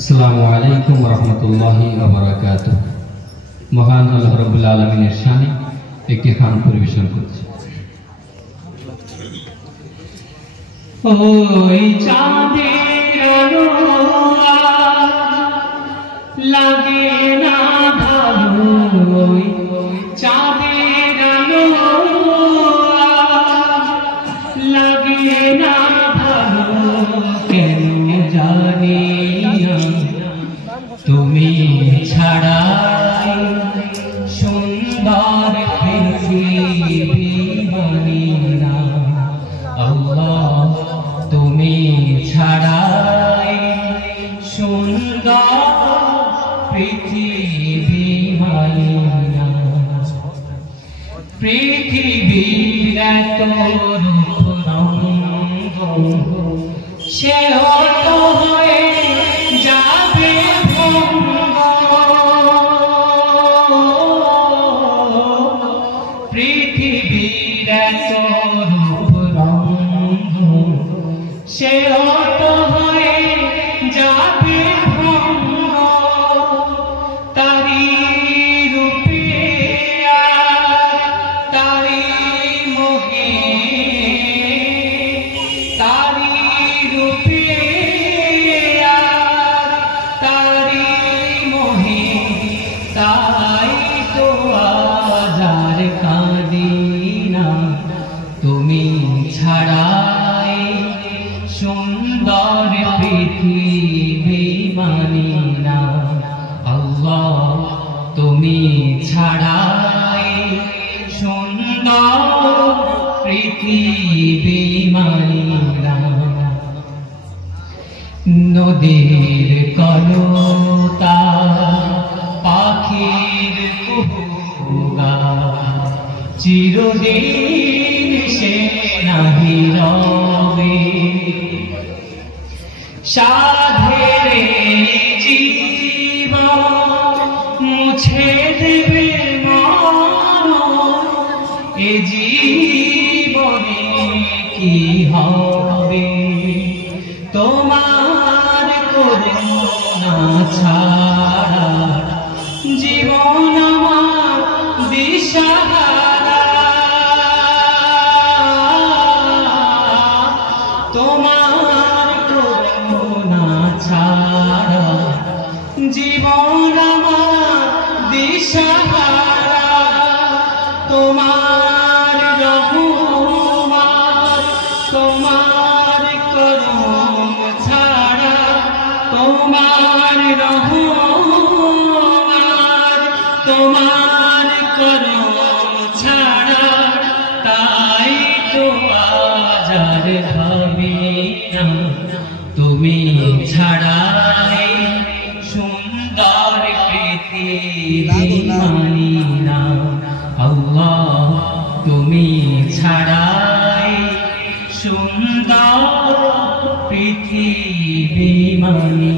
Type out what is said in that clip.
আসসালামু আলাইকুম ওয়া রাহমাতুল্লাহি ওয়া বারাকাতুহু। মহান আল্লাহ রাব্বুল আলামিনের শানে একটি গান পরিবেশন করছি। ওই চাঁদের আলো লাগে না ভালো, ওই চাঁদের আলো লাগে না ভালো, কেন জানি না তুমি ছাড়া সুন্দর পৃথিবী মানি না। আল্লাহ তুমি ছাড়া সুন্দর পৃথিবী মানি না। পৃথিবীর এত রূপ রঙ্গ সে অত হয়ে যাবে ভঙ্গ। পৃথিবীর এত রূপ রঙ্গ সে অত হয়ে যাবে ভঙ্গ। তারি রূপে তারি মোহে, তারি রূপে তারি মোহে, তাই তো আজার কাঁদি না তুমি ছাড়াই সুন্দর পৃথিবী মানি না। আল্লাহ তুমি ছাড়াই সুন্দর পৃথিবী মানি না। নদীর কলতা পাখির কুহুগা চিরদিন সে নাহি রবে। সাধের জীবন মুছে দেবে মরণ, এ জীবনে কি হবে তোমার করুণা ছাড়া। জীবন আমার দিশাহারা, তোমার করুণা ছাড়া। জীবন আমার দিশাহারা, তোমার রহমত তোমার করুণ ছাড়া। তোমার রহমত তোমার করুণ ছাড়া, তাই তো আজার ভাবি না তুমি ছাড়াই সুন্দর পৃথিবী মানি না। আল্লাহ তুমি ছাড়াই সুন্দর পৃথিবী মানি